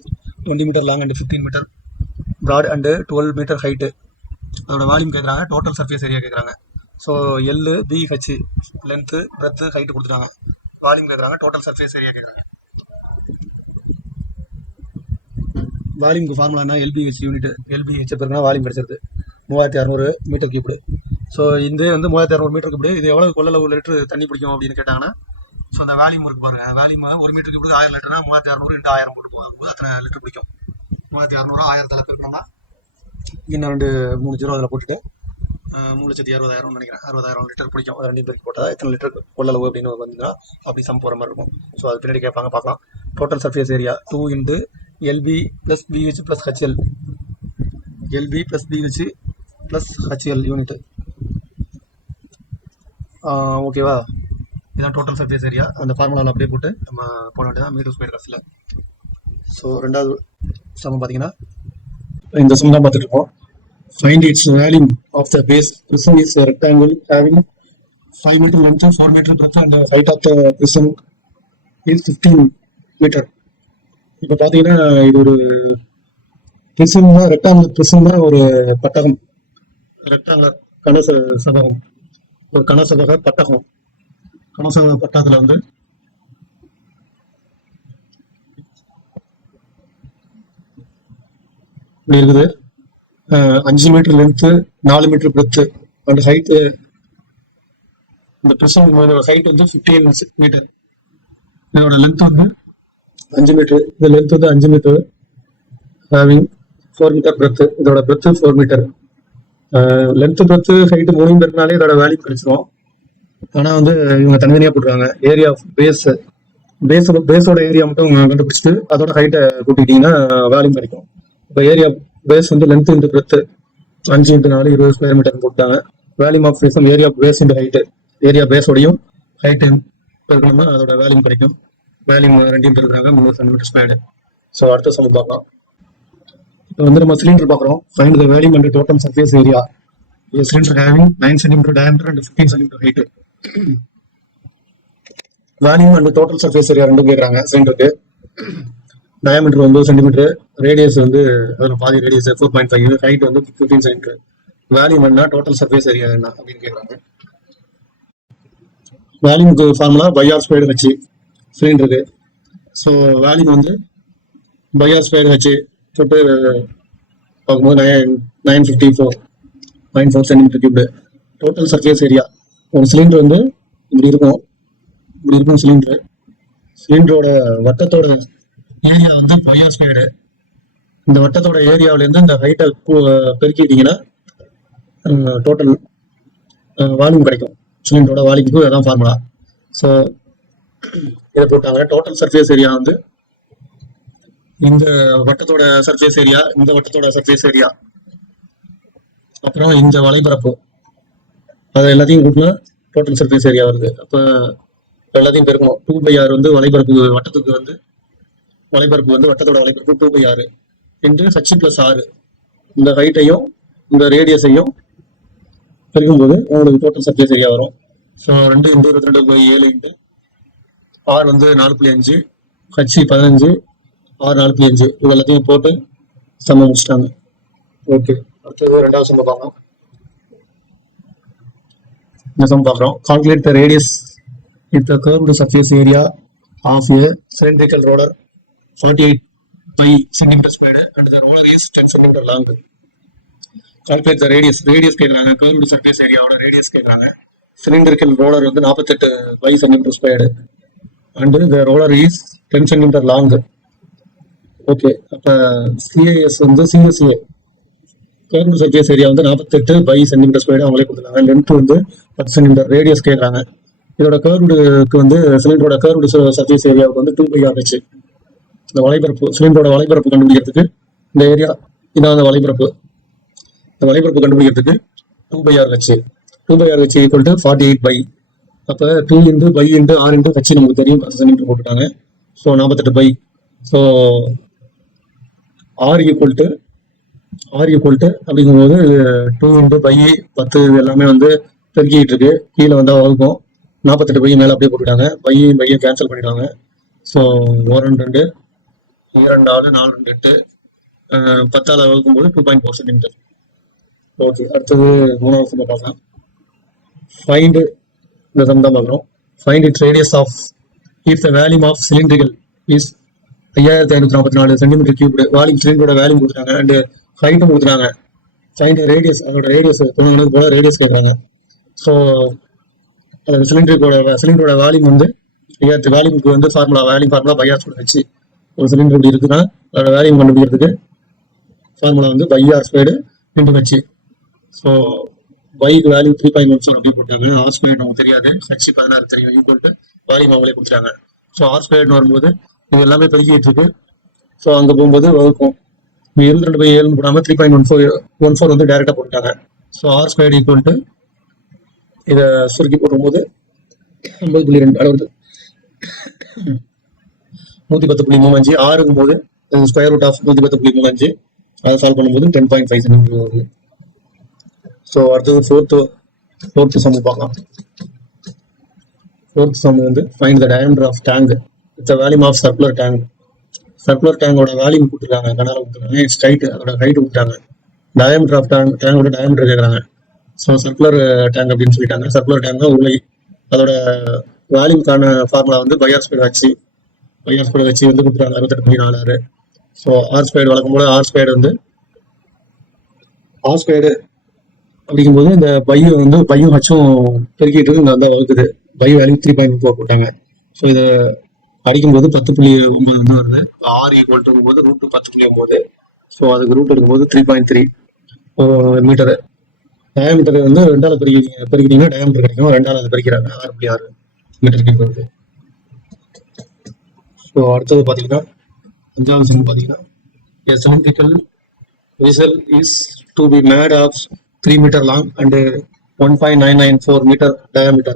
20 metre long and 15 metre broad and 12 metre height. அதோட வால்யூம் கேட்குறாங்க, டோட்டல் சர்ஃபேஸ் ஏரியா கேட்குறாங்க. So L B H length breadth height கொடுத்துட்டாங்க. Volume கேட்குறாங்க, total surface area கேட்குறாங்க. வால்யூமுக்கு formula என்ன? L B H unit. L B H பிறகுனா volume கிடச்சிருது 3600 மீட்டர் கியூப்டு. ஸோ இந்த வந்து 3600 மீட்டர் கியூப்டு. இது எவ்வளோ கொள்ளளவு லிட்டரு தண்ணி பிடிக்கும் அப்படின்னு கேட்டாங்கன்னா, ஸோ அந்த வால்யூம் இருக்கு பாருங்க. வால்யூம் 1 மீட்டர் கியூப்டு 1000 லிட்டர்னா 3600 × 1000 போட்டு போகும்போது அத்தனை லிட்டர் பிடிக்கும். 3600 1000 பெருக்கணும்னா இன்னும் 2-3 ஜீரோ அதில் போட்டுட்டு 3,60,000 நினைக்கிறேன், 60,000 லிட்டர் பிடிக்கும். 2 பேருக்கு போட்டால் எத்தனை லிட்டர் கொள்ளளவு அப்படின்னு வந்தீங்கன்னா அப்படி சம் போகிற மாதிரி இருக்கும். ஸோ அது பின்னாடி கேட்பாங்க, பார்க்கலாம். Total surface area 2 × LB + BH + HL. LB + BH + HL unit. ஓகேவா? இதுதான் டோட்டல் சர்ஃபேஸ் ஏரியா. அந்த ஃபார்முலாவில் அப்படியே போட்டு நம்ம போட வேண்டியதான் மீட்டர் ஸ்கொயர் கடைசியில். ஸோ ரெண்டாவது சமம் பார்த்தீங்கன்னா இந்த சம் தான் பார்த்துட்டு இருக்கோம். Find its volume of the base. Prism is a rectangle having 5 meter length, 4 meter breadth, and the height of the prism is 15 meter. இப்போ பார்த்தீங்கன்னா இது ஒரு பிரிசம் தான், ரெக்டாங்குலர் பிரிசம் தான், ஒரு பட்டகம், ரெக்டாங்குலர் கனசபகம், ஒரு கனசபக பட்டகம். கனசபக பட்டகத்தில் வந்து இப்படி இருக்குது. 5 metre length, 4 metre breadth and height. இந்த பிரிசம் ஹைட் வந்து 15 மீட்டர். இதோட லென்த் வந்து 5 மீட்டர். இந்த லென்த் வந்து 5 மீட்டர். Having 4 metre breadth. இதோட breadth 4 metre. Length breadth height 3 மீட்டர்னாலே இதோட வேல்யூ கிடைச்சிரும். ஆனால் வந்து இவங்க தனித்தனியாக போட்டுருக்காங்க. ஏரியா ஆஃப் பேஸோட ஏரியா மட்டும் கண்டுபிடிச்சிட்டு அதோட ஹைட்டை கூட்டிக்கிட்டீங்கன்னா வேல்யூ கிடைக்கும். இப்போ ஏரியா பேஸ் வந்து length into breadth 5 × 4 20 square metre போட்டாங்க. Volume of prism area base into height. Area பேஸோடையும் ஹைட்டு பெருக்கணும்னா அதோட வேல்யூம் கிடைக்கும். வேல்யூம் 2 இருக்கிறாங்க 300 சென்டிமீட்டர் ஸ்கொயர்டு. ஸோ அடுத்த சம் பார்க்கலாம். இப்போ வந்து நம்ம சிலிண்டர் பார்க்குறோம். Find the volume and total surface area. Cylinder having 9 centimetre diameter and 15 centimetre height. Volume and total surface area ரெண்டும் கேட்குறாங்க. சிலிண்டருக்கு டயாமீட்டர் 9 சென்டிமீட்டர், ரேடியஸ் வந்து அதில் பாதி ரேடியஸ் 4.5, ஹைட் வந்து 15 சென்டிமீட்டர். வேல்யூம் என்ன, டோட்டல் சர்ஃபேஸ் ஏரியா என்ன அப்படின்னு கேட்குறாங்க. வேல்யூமுக்கு ஃபார்முலா πr² வச்சு சிலிண்டருக்கு. ஸோ வேல்யூம் வந்து πr² வச்சு போட்டு பார்க்கும்போது 954.4 centimetre cubed. Total surface area ஒரு சிலிண்டர் வந்து இப்படி இருக்கும் சிலிண்டரு. சிலிண்டரோட வட்டத்தோட ஏரியா வந்து πr². இந்த வட்டத்தோட ஏரியாவிலேருந்து இந்த ஹைட்டை பெருக்கிட்டீங்கன்னா டோட்டல் வால்யூம் கிடைக்கும். சிலிண்டரோட வால்யூமுக்கு அதான் ஃபார்முலா. ஸோ இதை போட்டாங்க. டோட்டல் சர்ஃபேஸ் ஏரியா வந்து இந்த வட்டத்தோட சர்ஃபேஸ் ஏரியா, இந்த வட்டத்தோட சர்ஃபேஸ் ஏரியா, அப்புறம் இந்த வலைபரப்பு, அதை எல்லாத்தையும் கூட்டினா டோட்டல் சர்ஃபேஸ் ஏரியா வருது. அப்போ எல்லாத்தையும் பெருக்கணும். 2/r வந்து வலைபரப்பு, வட்டத்துக்கு வந்து வலைபரப்பு வந்து வட்டத்தோட வலைபரப்பு 2/r × h + r. இந்த ஹைட்டையும் இந்த ரேடியஸையும் பெருக்கும்போது உங்களுக்கு டோட்டல் சர்ஃபேஸ் ஏரியா வரும். ஸோ 2 × 22/7 × r வந்து 4.5, h 15, r 4.5. இது எல்லாத்தையும் போட்டு சம்ம முடிச்சிட்டாங்க. ஓகே, அடுத்தது ரெண்டாவது சம்ம பார்க்கலாம். இந்த சம் பார்க்குறோம். Calculate the radius if the curved surface area of a cylindrical roller 48 pi centimeter squared and the roller is 10 centimeter long. Calculate the radius. Radius கேட்குறாங்க, curved surface ஏரியாவோட ரேடியஸ் கேட்குறாங்க. சிலிண்டரிக்கல் ரோலர் வந்து 48 pi centimeter squared and the roller is 10 centimeter long. Okay, அப்போ CAS வந்து CSA curved surface area வந்து 48 pi centimeter squared அவங்களே கொடுத்துருக்காங்க. Length வந்து 10 centimetre, radius கேட்குறாங்க. இதோட கர்வ்டுக்கு வந்து சிலிண்டரோட கர்வ்டு சர்ஃபேஸ் ஏரியாவுக்கு வந்து 2/r வச்சு இந்த வலைபரப்பு, சிலிண்டரோட வலைபரப்பு கண்டுபிடிக்கிறதுக்கு இந்த ஏரியா இதான் அந்த வலைபரப்பு. இந்த வலைபரப்பு கண்டுபிடிக்கிறதுக்கு 2/r வச்சு ஈக்குவல் டு 48 பை. அப்போ 2 × π × r × h நமக்கு தெரியும், 10 சென்டிமீட்டர் போட்டுட்டாங்க. So 48 pi. So r equal to அப்படிங்கும்போது 2 × π 10 இது எல்லாமே வந்து பெருக்கிட்டு இருக்கு. கீழே வந்தால் வகுக்கும். 48 பை மேலே அப்படியே போட்டுட்டாங்க. பையை கேன்சல் பண்ணிடுவாங்க. ஸோ 1 2 2 4 4 2 8 10ஆல் வகுக்கும்போது 2.4 சென்டிமீட்டர். ஓகே, அடுத்தது 3வது சம் பார்க்கலாம். ஃபைண்ட் இந்த சம் தான் பார்க்குறோம். Find it radius of if the volume of cylindrical is 5544 centimetre cubed. Volume சிலிண்டரோட வேல்யூம் கொடுத்துட்டாங்க அண்ட் ஹைட்டும் கொடுத்துட்டாங்க. ஃபைண்ட் ரேடியஸ், அதோட ரேடியஸ் தொண்ணூறு போல ரேடியஸ் கேட்குறாங்க. ஸோ அதோட சிலிண்டரோட வால்யூம் வந்து வேல்யூமுக்கு வந்து வேல்யூம் ஃபார்முலா பையார் ஸ்கொயர் வச்சு ஒரு சிலிண்டர் இப்படி இருக்குன்னா அதோட வேல்யூம் கண்டுபிடிக்கிறதுக்கு ஃபார்முலா வந்து பைஆர் ஸ்கொயர்டு இன்டு வச்சு. ஸோ பைக்கு வேல்யூ 3.17 அப்படி போட்டாங்க. ஆர் ஸ்கொயர் நமக்கு தெரியாது, ஹெச் 16 தெரியும், ஈக்குவல் டு வால்யூம் அவங்களே கொடுத்துட்டாங்க. ஸோ ஆர் ஸ்கொயர்னு வரும்போது இது எல்லாமே பெருக்கிட்டு இருக்கு. ஸோ அங்கே போகும்போது வகுக்கும் 72/7 போடாமல் 3.14 வந்து டைரெக்டாக போட்டாங்க. So r square equal to இதை சுருக்கி போடும்போது 50.2 அதாவது 110.35 ஆறுக்கும் போது ஸ்கொயர் ரூட் ஆஃப் 110.35 அதை சால்வ் பண்ணும்போது 10.5 சென்டிமீட்டர் வருது. ஸோ அடுத்தது ஃபோர்த்து சம் பார்க்கலாம். ஃபோர்த் சம் வந்து find the diameter of tank with volume of circular tank. Circular டேங்கோட வேல்யூம் கொடுத்துருக்காங்க, கனால கொடுத்துருக்காங்க, ஸ்ட்ரைட் அதோட ஹைட் கொடுத்துட்டாங்க. டயாமீட்டர் ஆஃப் டேங்கோட டயாமீட்டர் கேட்குறாங்க. ஸோ சர்க்குலர் டேங்க் அப்படின்னு சொல்லிட்டாங்க. சர்க்குலர் டேங்க் தான் உருளை. அதோட வேல்யூமுக்கான ஃபார்முலா வந்து பைஆர் ஸ்கொயர் வச்சு வந்து கொடுத்துருக்காங்க 68.46. ஸோ ஆர் ஸ்கொயர் வழக்கம் போல ஆர் ஸ்கொயர்டு அப்படிங்கும்போது இந்த பையும் ஹச்சும் பெருக்கிட்டு இந்த வந்து வகுக்குது. பை வேல்யூ 3.4 போட்டாங்க. ஸோ இதை அடிக்கும்போது 10.9 வந்து வருது. ஆர் ஈக்குவல் டு போது ரூட் 10.9. ஸோ அதுக்கு ரூட் எடுக்கும்போது 3.3 மீட்டரு. டயாமீட்டர் வந்து 2ஆல் பெருக்கிட்டீங்கன்னா டயாமீட்டர் கிடைக்கும். 2ஆல் அதை பெருக்கிறாங்க 6.6 மீட்டர் கியூப் வருது. ஸோ அடுத்தது பார்த்தீங்கன்னா 5வது சம் பார்த்தீங்கன்னா a cylindrical vessel is to be made of 3 meter long and 1.994 meter diameter.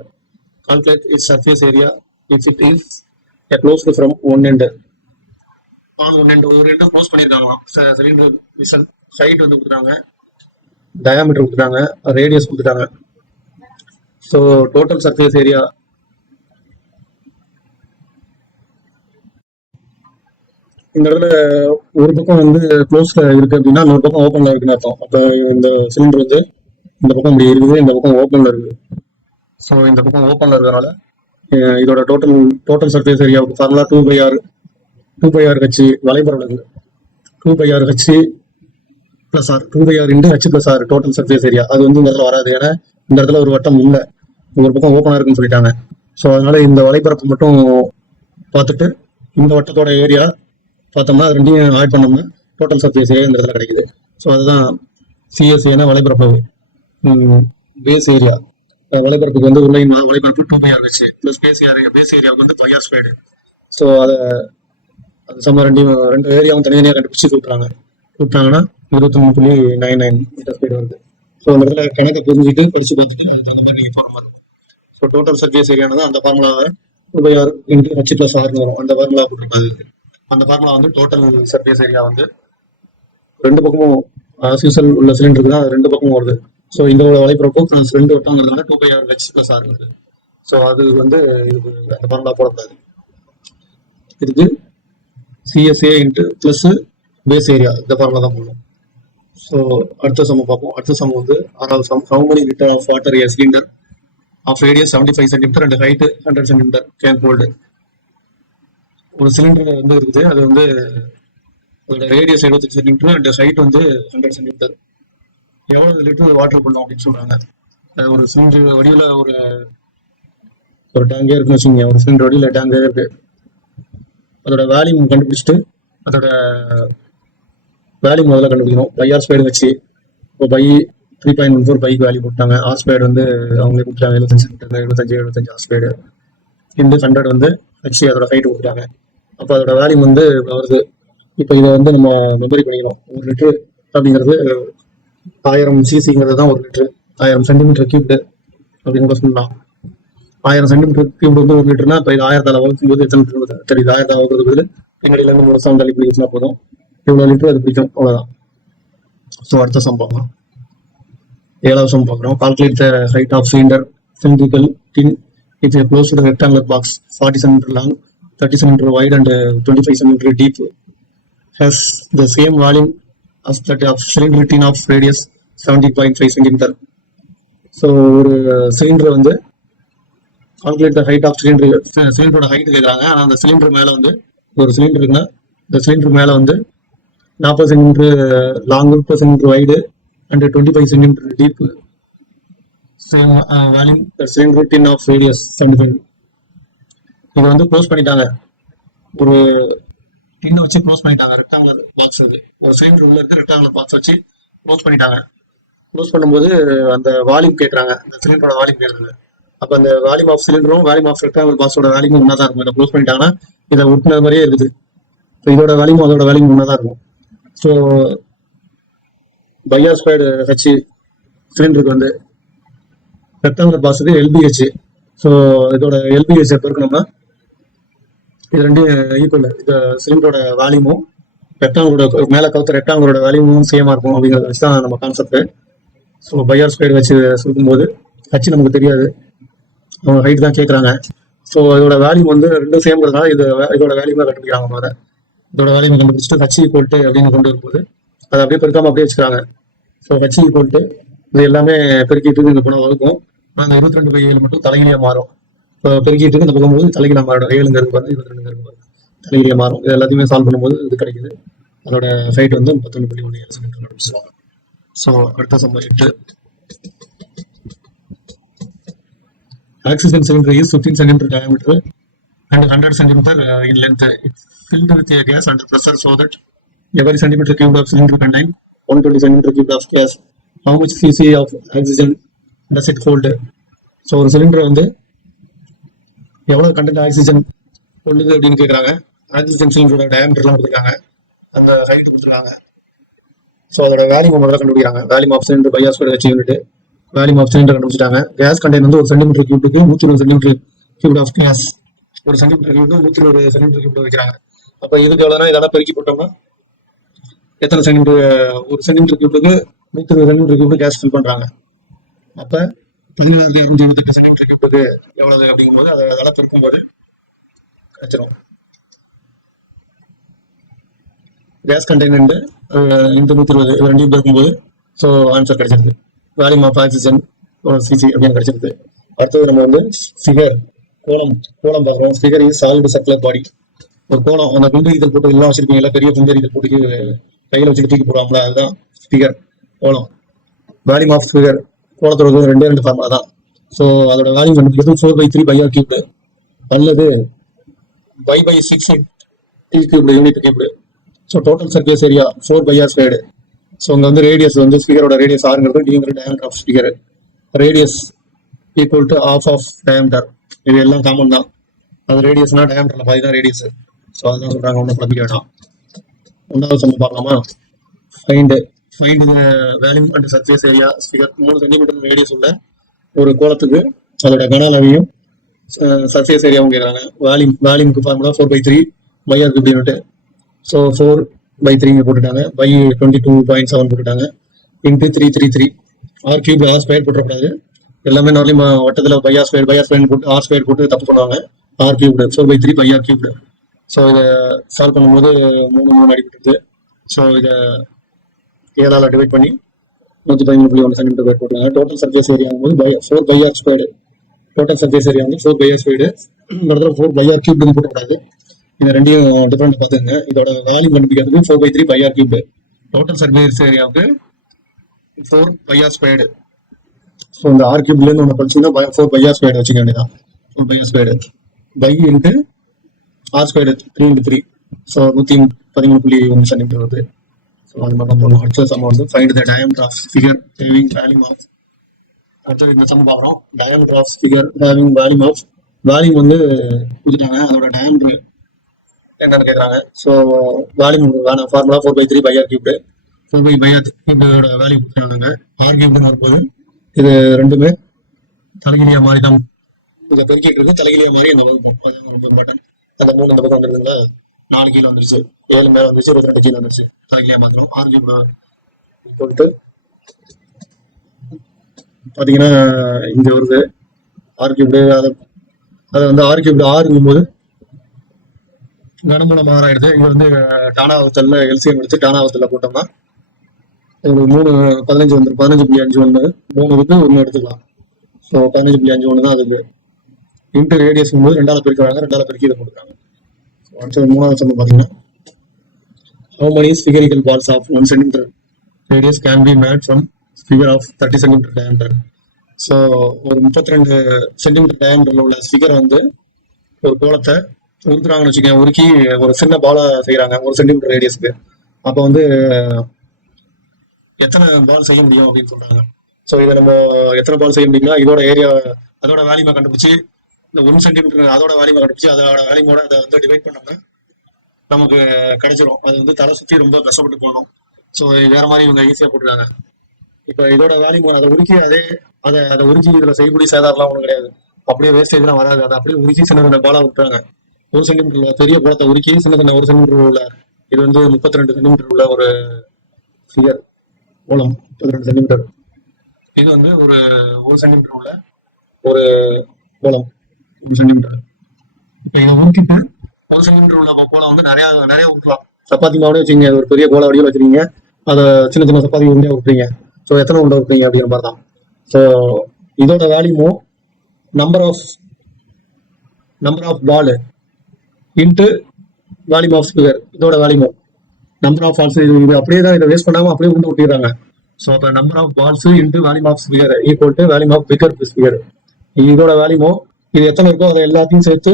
Calculate its surface area if it is closed from one end. ஒரு எண்டை close பண்ணியிருக்காங்களாம். Cylinder whistle height வந்து கொடுத்துட்டாங்க, diameter கொடுத்துட்டாங்க, radius கொடுத்துட்டாங்க. So total surface area இந்த இடத்துல ஒரு பக்கம் வந்து க்ளோஸ்ல இருக்கு அப்படின்னா இன்னொரு பக்கம் ஓப்பன்ல இருக்குன்னு அர்த்தம். அப்போ இந்த சிலிண்டர் வந்து இந்த பக்கம் இப்படி இருக்குது, இந்த பக்கம் ஓப்பன்ல இருக்குது. ஸோ இந்த பக்கம் ஓப்பன்ல இருக்கிறதுனால இதோட டோட்டல் சர்ஃபேஸ் ஏரியாவுக்கு ஃபார்முலா 2/r ஹெச் வலைபரவலுக்கு 2/r H plus R 2/r into H plus R total surface area. அது வந்து இந்த இடத்துல வராது, ஏன்னா இந்த இடத்துல ஒரு வட்டம் இல்லை, ஒரு பக்கம் ஓப்பனாக இருக்குன்னு சொல்லிட்டாங்க. ஸோ அதனால இந்த வலைபரப்பு மட்டும் பார்த்துட்டு இந்த வட்டத்தோட ஏரியா பார்த்தோம்னா அது ரெண்டையும் ஆட் பண்ணோம்னா டோட்டல் சர்ஃபேஸ் ஏரியா இந்த இடத்துல கிடைக்குது. ஸோ அதுதான் சிஎஸ்ஏனா வலைபரப்பு பேஸ் ஏரியா. வலைபரப்புக்கு வந்து உள்ள வலைபரப்பு 2/r ஹெச் பிளஸ் பேஸ் ஏரியாவுக்கு வந்து பைஆர் ஸ்கொயர்டு. ஸோ அது சம ரெண்டு ஏரியாவும் தனித்தனியாக கண்டுபிடிச்சு கூப்பிட்டாங்கன்னா 23.99 மீட்டர் ஸ்கொயர் வருது. ஸோ அந்த இடத்துல கணக்கை புரிஞ்சுட்டு படிச்சு பார்த்துட்டு அதுக்கு தகுந்த மாதிரி நீங்கள் ஃபார்முலா இருக்கும். ஸோ டோட்டல் சர்ஃபேஸ் ஏரியானது அந்த ஃபார்முலாவை 2/r இன்டு ஹெச் பிளஸ் ஆர்னு வரும். அந்த ஃபார்முலா போட்டிருக்காது. அந்த ஃபார்முலா வந்து டோட்டல் சர்ஃபேஸ் ஏரியா வந்து ரெண்டு பக்கமும் சீசல் உள்ள சிலிண்டருக்கு தான் ரெண்டு பக்கமும் வருது. ஸோ இந்த வலைபரப்பு ரெண்டு வட்டங்கிறதுனால 2/r ஹெச் பிளஸ் ஆர் வருது. ஸோ அது வந்து இதுக்கு அந்த ஃபார்முலா போடக்கூடாது. இதுக்கு CSA into plus base area இந்த ஃபார்முலா தான் போடணும். ஸோ அடுத்த சம் பார்ப்போம். அடுத்த சம் வந்து 6வது sum. How many litre of water a cylinder of radius 75 centimetre and height 100 centimetre can hold. ஒரு சிலிண்டர் வந்து இருக்குது, அது வந்து அதோட ரேடியஸ் 75 சென்டிமீட்டர் அண்ட் ஹைட் வந்து 100 சென்டிமீட்டர். எவ்வளவு லிட்டர் வாட்டர் பண்ணும் அப்படின்னு சொல்றாங்க. ஒரு சிலிண்டர் வடிவில் ஒரு டேங்கே இருக்குன்னு வச்சுக்கோங்க. ஒரு சிலிண்டர் வடிவில் டேங்கே இருக்கு. அதோட வேல்யூம் கண்டுபிடிச்சிட்டு அதோட வேல்யூம் முதல்ல கண்டுபிடிக்கணும். பைஆர் ஸ்கொயர் வச்சு இப்போ 3.14 பைக்கு வேல்யூ போட்டாங்க. ஆர் ஸ்கொயர் வந்து அவங்களே கொடுத்தாங்க 75 சென்டிமீட்டர் 75 ஆர் ஸ்கொயர் இன்டு 100 வந்து ஹெச் அதோட ஹைட் கொடுத்தாங்க. அப்போ அதோட வேல்யூம் வந்து வருது. இப்போ இதை வந்து நம்ம மெமரி பண்ணிக்கணும். 1 லிட்டர் அப்படிங்கிறது 1000 சிசிங்கிறது தான் 1 லிட்டர். 1000 சென்டிமீட்டர் கியூப்டு அப்படின்னு கூட சொல்லலாம். 1000 சென்டிமீட்டர் கியூப் வந்து 1 லிட்டர்னா இப்போ இது 1000 வகுக்கும் போது எத்தனை லிட்டர் தெரியுது? 1000 வகுக்கிறது பதில் பின்னாடியில இருந்து 3 சவுண்ட் தள்ளி பிடிச்சுனா போதும், இவ்வளோ லிட்டர் அது பிடிக்கும், அவ்வளோதான். ஸோ அடுத்த சம் பார்க்கலாம். 7வது சம் பார்க்குறோம். Calculate the height of cylinder cylindrical tin It's a closed rectangular box, 40 cm long, 30 cm wide, and 25 cm deep. Has the same volume as that of cylinder tin of radius 70.5 cm. So ஒரு cylinder வந்து calculate the height of cylinder, சிலிண்டரோட height கேட்குறாங்க. ஆனால் அந்த cylinder மேலே வந்து ஒரு cylinder இருக்குன்னா இந்த சிலிண்டர் மேலே வந்து 40 centimetre long, 30 centimetre wide and 25 centimetre deep. Same volume cylinder tin of radius 75. இதை வந்து க்ளோஸ் பண்ணிட்டாங்க, ஒரு டின்னை வச்சு க்ளோஸ் பண்ணிட்டாங்க. ரெக்டாங்குலர் பாக்ஸ், அது ஒரு சிலிண்டர் உள்ள இருக்கு, ரெக்டாங்குலர் பாக்ஸ் வச்சு க்ளோஸ் பண்ணிட்டாங்க. க்ளோஸ் பண்ணும்போது அந்த வால்யூம் கேட்குறாங்க, அந்த சிலிண்டரோட வால்யூம் கேட்குறாங்க. அப்போ அந்த வால்யூம் ஆஃப் சிலிண்டரும் வால்யூம் ஆஃப் ரெக்டாங்குலர் பாக்ஸோட வால்யூம் ஒன்றா தான் இருக்கும். இதை க்ளோஸ் பண்ணிட்டாங்கன்னா இதை ஒட்டின மாதிரியே இருக்குது. ஸோ இதோட வேல்யூம் அதோட வேல்யூம் ஒன்றா தான் இருக்கும். ஸோ பையார் ஸ்கொயர்டு ஹெச் சிலிண்டருக்கு வந்து ரெக்டாங்குலர் பாக்ஸுக்கு எல்பிஹெச். ஸோ இதோட எல்பிஹெச் எப்போ இருக்கணும்னா இது ரெண்டும் ஈக்குவல். இந்த சிலிண்டரோட வேல்யூமும் ரெக்டாங்குலரோட மேலே கவுத்த ரெக்டாங்குலரோட வேல்யூமும் சேமாக இருக்கும் அப்படிங்கிறத வச்சு தான் நம்ம கான்செப்ட். ஸோ பையார் ஸ்கொயர் வச்சு சுருக்கும்போது ஹச் நமக்கு தெரியாது, அவங்க ஹைட் தான் கேட்குறாங்க. ஸோ இதோட வேல்யூம் வந்து ரெண்டும் சேம்ங்கிறதுனால இதோட வேல்யூமாக கண்டுபிடிக்கிறாங்க. முதல்ல இதோட வேல்யூமை கண்டுபிடிச்சிட்டு ஹச் ஈக்குவல்ட்டு அப்படின்னு கொண்டு வரும்போது அதை அப்படியே பெருக்காமல் அப்படியே வச்சுக்கிறாங்க. ஸோ ஹச் ஈக்குவல்ட்டு இது எல்லாமே பெருக்கிட்டு இந்த பணம் வகுக்கும். ஆனால் அந்த 22/7 மட்டும் தலைகீழியாக மாறும். இப்போ பெருக்கிட்டு இந்த போகும்போது தலைகீழாக மாறிடும். 7 பாருங்க, 22 தலைகீழியாக மாறும். இது எல்லாத்தையுமே சால்வ் பண்ணும்போது இது கிடைக்குது. அதோட ஹைட் வந்து 31.17 சென்டிமீட்டர் கண்டுபிடிச்சிருவாங்க. ஸோ அடுத்த some 8. Oxygen cylinder is 15 cm diameter and 100 cm in length. It's filled with a gas under pressure so that every centimeter cube of cylinder contain 120 cm cube of gas. How much cc of oxygen does it hold? So ஒரு cylinder வந்து எவ்வளோ content oxygen கொள்ளுது அப்படின்னு கேட்குறாங்க. Oxygen சிலிண்டரோட டயாமீட்டர்லாம் கொடுத்துருக்காங்க, அந்த height கொடுத்துருக்காங்க. So அதோட வேல்யூம் முதல்ல கண்டுபிடிக்கிறாங்க. Volume of cylinder pi R square வச்சு யூனிட் வேல்யூம் ஆஃப் சிலிண்டர் கண்டுபிடிச்சிட்டாங்க. கேஸ் கண்டெய்னர் வந்து ஒரு சென்டிமீட்டர் கியூபுக்கு 120 சென்டிமீட்டர் கியூப் ஆஃப் கேஸ், ஒரு சென்டிமீட்டர் கியூபுக்கு 120 சென்டிமீட்டர் கியூப் வைக்கிறாங்க. அப்போ இதுக்கு எவ்வளோனா இதெல்லாம் பெருக்கி போட்டோம்னா எத்தனை சென்டிமீட்டர், ஒரு சென்டிமீட்டர் கியூபுக்கு 120 சென்டிமீட்டர் கியூப் கேஸ் ஃபில் பண்ணுறாங்க. அப்போ 17,278 சென்டிமீட்டர் கியூபுக்கு எவ்வளவு அப்படிங்கும்போது அதெல்லாம் பெருக்கும்போது கிடைச்சிடும். கேஸ் கண்டெய்னர் இந்த 120 ரெண்டையும் பெருக்கும்போது ஸோ ஆன்சர் கிடைச்சிருக்கு. வேல்யூம் ஆஃப் ஆக்சிஜன் சிசி அப்படின்னு கிடைச்சிருக்கு. அடுத்தது நம்ம வந்து ஃபிகர் கோலம் பார்க்குறோம். ஃபிகர் இஸ் சாலிட் சர்க்குலர் பாடி. ஒரு கோலம், அந்த குண்டெரிதல் போட்டு எல்லாம் வச்சிருப்பீங்களா, பெரிய குண்டெரிதல் போட்டு கையில் வச்சுட்டு தூக்கி போடுவாங்களா, அதுதான் ஃபிகர், கோலம். வேல்யூம் ஆஃப் ஃபிகர் கோலத்தோட 2 ஃபார்முலா தான். ஸோ அதோட வேல்யூம் கண்டுபிடிக்கிறது 4/3 பையார் கியூப் அல்லது 5/6 d cube unit cube. So total surface area 4 pi r squared. So இங்கே வந்து ரேடியஸ் வந்து ஸ்பீக்கரோட ரேடியஸ் ஆறுங்கிறது டிங்கிற diameter of sphere. Radius equal to half of diameter. இது எல்லாம் காமன் தான். அது ரேடியஸ்னா டயாமீட்டரில் பாதி தான் ரேடியஸ். ஸோ அதுதான் சொல்கிறாங்க, ஒன்றும் குழப்பிக்க வேண்டாம். 1வது சம் பார்க்கலாமா? Find volume and surface area sphere. 3 centimetre radius உள்ள ஒரு கோலத்துக்கு அதோட கன அளவையும் சர்ஃபேஸ் ஏரியாவும் கேட்குறாங்க. வேல்யூமுக்கு formula 4/3 pi r cube unit. So 4/3 போட்டுட்டாங்க, பை 22.7 போட்டுட்டாங்க, into 333. R cube r square போட்டுறக்கூடாது. எல்லாமே நார்மலி வட்டத்தில் பையார் ஸ்கொயர் போட்டு ஆர் ஸ்கொயர் போட்டு தப்பு பண்ணுவாங்க. R cubed 4/3 pi r cubed. So இதை சால்வ் பண்ணும்போது 3 அடிபட்டுருது. ஸோ இதை 7ஆல் டிவைட் பண்ணி 113.1 சென்டிமீட்டர் போட்டுருக்காங்க. டோட்டல் சர்ஃபேஸ் ஏரியா வந்து 4 pi r squared. Total surface area வந்து 4 பையார் ஸ்கொயர்டு. இந்த இடத்துல 4 பையார் கியூப்டு போட்டக்கூடாது. இந்த ரெண்டையும் டிஃபரெண்ட் பார்த்துங்க. இதோட வேல்யூ கண்டுபிடிக்கிறதுக்கு 4/3 பையார் கியூப். டோட்டல் சர்ஃபேஸ் ஏரியாவுக்கு 4 பையார் ஸ்கொயர்டு. ஸோ இந்த ஆர் கியூப்லேருந்து ஒன்று படிச்சிங்கன்னா 4 பையார் ஸ்கொயர்டு வச்சுக்க வேண்டியதான். 4 pi r squared pi into r squared 3 × 3. So 113.1 centimetre வருது. ஸோ அது மட்டும் போகணும். அடுத்த சம் வந்து find the diameter of figure having volume of. அடுத்தது இந்த சம் பார்க்குறோம். Diameter of figure having volume of. Volume வந்து கொடுத்துட்டாங்க, அதோட டயாமீட்டர் என்னன்னு கேட்குறாங்க. ஸோ வேல்யூம் வேணும் ஃபார்முலா 4/3 பையார் கியூப்டு. 4 பையார் கியூபோட வேல்யூ கொடுத்துருக்காங்க. ஆர் கியூப்னு வரும்போது இது ரெண்டுமே தலைகிலியாக மாறி தான் இதை பெருக்கிட்டு இருக்கு. தலைகிலியாக மாறி இந்த வகுப்போம். அது ரொம்ப இம்பார்ட்டன்ட். அந்த 3 இந்த பக்கம் வந்துருக்குங்களா, 4 கீழே வந்துருச்சு, 7 மேலே வந்துருச்சு, 22 கீழே வந்துருச்சு. தலைகிலியாக மாற்றணும். ஆர் கியூப் போட்டு பார்த்தீங்கன்னா இங்கே வருது ஆர் கியூப்டு. அதை அதை வந்து ஆறு கியூப் ஆறுங்கும் போது கனமூலம் ஆறாயிடுது. இது வந்து டானாவத்தல்ல எல்சிஎம் எடுத்து டானாவத்தல்ல போட்டோம்னா உங்களுக்கு 15 வந்துடும். 15.51 3 இதுக்கு 1 எடுத்துக்கலாம். ஸோ 15.51 தான் அதுக்கு. இன்ட்டு ரேடியஸ் போது 2ஆல் பெருக்கிறாங்க, 2ஆல் பெருக்கி இதை கொடுக்குறாங்க. அடுத்தது 3வது சம் பார்த்தீங்கன்னா how many spherical balls of 1 centimeter radius can be made from sphere of 30 centimeter diameter. So ஒரு 32 சென்டிமீட்டர் டயமீட்டர்ல உள்ள ஸ்பிகரை வந்து ஒரு கோலத்தை உருக்குறாங்கன்னு வச்சுக்கோங்க. உருக்கி ஒரு சின்ன பாலை செய்யறாங்க 1 சென்டிமீட்டர் ரேடியஸ்க்கு. அப்போ வந்து எத்தனை பால் செய்ய முடியும் அப்படின்னு சொல்றாங்க. ஸோ இதை நம்ம எத்தனை பால் செய்ய முடியும்னா இதோட ஏரியா அதோட வேல்யூமை கண்டுபிடிச்சி இந்த 1 சென்டிமீட்டர் அதோட வேல்யூமை கண்டுபிடிச்சி அதோட வேல்யூமோட அதை வந்து டிவைட் பண்ணோம்னா நமக்கு கிடைச்சிரும். அது வந்து தலை சுற்றி ரொம்ப கஷ்டப்பட்டு போகணும். ஸோ வேற மாதிரி இவங்க ஈஸியாக போட்டுருக்காங்க. இப்போ இதோட வேல்யூ அதை உருக்கி அதை உருக்கி இதில் செய்யக்கூடிய சேதாரம்லாம் ஒன்றும் கிடையாது. அப்படியே வேஸ்டேஜ்லாம் வராது. அதை அப்படியே உருக்கி சின்ன சின்ன பாலா விட்டுறாங்க. 1 சென்டிமீட்டர் பெரிய குளத்தை உருக்கி சின்ன சின்ன 1 சென்டிமீட்டர் உள்ள இது வந்து 32 சென்டிமீட்டர் உள்ள ஒரு ஃபிகர் மூலம் 32 சென்டிமீட்டர். இது வந்து ஒரு 1 சென்டிமீட்டர் உள்ள ஒரு கோலம் 1 சென்டிமீட்டர். இப்போ இதை உருக்கிட்டு 1 சென்டிமீட்டர் உள்ள கோலம் வந்து நிறைய நிறைய ஊற்றலாம். சப்பாத்தி மாவுனே வச்சுங்க, ஒரு பெரிய கோலம் வடிவில் வச்சுருக்கீங்க, அதை சின்ன சின்ன சப்பாத்தி உருண்டையாக விட்டுறீங்க. ஸோ எத்தனை உண்டை விட்டுறீங்க அப்படிங்கிற மாதிரி தான். ஸோ இதோட வேல்யூமும் number of ball into volume of sphere. இதோட வேல்யூமும் நம்பர் ஆஃப் பால்ஸ் இது அப்படியே தான், இதை வேஸ்ட் பண்ணாமல் அப்படியே உண்டு விட்டுறாங்க. ஸோ அப்போ number of balls into volume of sphere equal to volume of figure sphere. இதோட வேல்யூமும் இது எத்தனை இருக்கோ அதை எல்லாத்தையும் சேர்த்து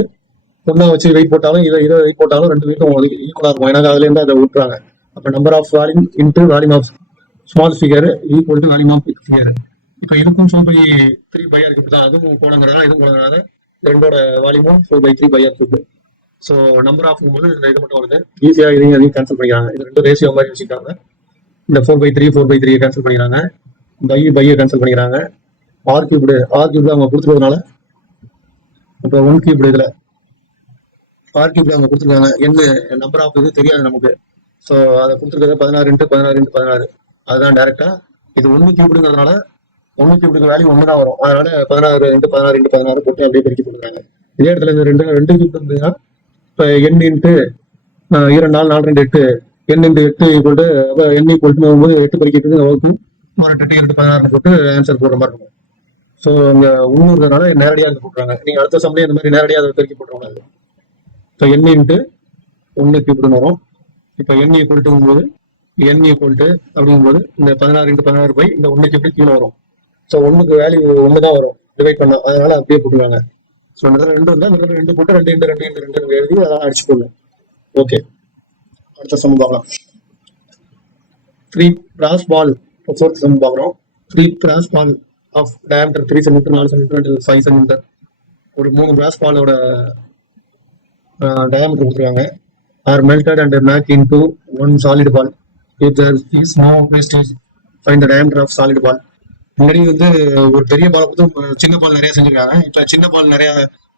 ஒன்றா வச்சு வெயிட் போட்டாலும் இதை வெயிட் போட்டாலும் ரெண்டு வெயிட்டும் ஈக்குவலாக இருக்கும். ஏன்னா அதுலேருந்து அதை விட்டுறாங்க. அப்போ number of volume into volume of small figure equal to volume of big figure. இப்போ இதுக்கும் 4/3 பை ஆர் கியூப் தான். அதுவும் கோலங்கிறதா இதுவும் கோலங்கிறதா ரெண்டோட வால்யூமும் 4/3 pi r cube. So number of போது இது மட்டும் வருது. ஈஸியாக அதையும் கேன்சல் பண்ணிக்கிறாங்க. இது ரெண்டு ரேஷியோ மாதிரி வச்சுக்காங்க. இந்த 4/3 கேன்சல் பண்ணிக்கிறாங்க. பையை கேன்சல் பண்ணிக்கிறாங்க. ஆர் கியூப்டு அவங்க கொடுத்துருவதனால இப்போ 1 கியூப்டு இதில் ஆர் கியூப்ல அவங்க கொடுத்துருக்காங்க. என்ன நம்பர் ஆஃப் இது தெரியாது நமக்கு. ஸோ அதை கொடுத்துருக்கிறது 16 அதுதான் டேரக்டா. இது 1 கியூப்டுங்கிறதுனால 1 கியூப்டுக்கு வேல்யூ 1 தான் வரும். அதனால 16 போட்டு அப்படியே பெருக்கி போட்டுருக்காங்க. இதே இடத்துல இந்த ரெண்டு கியூப் இருந்ததுன்னா இப்போ n into 2 4 4 2 8 n into 8 equal to n equal to 8 பெருக்கிட்டு வகுப்பு ஒரு 8 16 போட்டு ஆன்சர் போடுற மாதிரி இருக்கும். ஸோ இங்கே உள்ளூர்னால நேரடியாக அது போட்டுறாங்க. நீங்கள் அடுத்த சமயம் இந்த மாதிரி நேரடியாக அதை பெருக்கி போட்டுருவாங்க. இப்போ n இன்ட்டு 1 கியூப்டுன்னு வரும். இப்போ n ஈக்குவல் டுங்கும்போது அப்படிங்கும்போது இந்த 16 பை இந்த 1 கியூப்டு கீழே வரும். ஸோ 1க்கு வேல்யூ 1 தான் வரும் டிவைட் பண்ண. அதனால அப்படியே போட்டுருவாங்க. ஸோ இந்த 2 இருந்தால் 2 போட்டு 2 இன்ட்டு 2 எழுதி அதெல்லாம் அடிச்சு போடணும். ஓகே, அடுத்த சம் பார்க்கலாம். 3 brass ball, 4th சம் பார்க்குறோம். 3 brass ball of diameter 3 cm, 4 cm and 5 cm. ஒரு 3 brass ballோட diameter கொடுத்துருக்காங்க. are melted and made into one solid ball. If there is no wastage, find the diameter of solid ball. முன்னாடி வந்து ஒரு பெரிய பால் கொடுத்து சின்ன பால் நிறைய செஞ்சிருக்காங்க. இப்போ சின்ன பால் நிறைய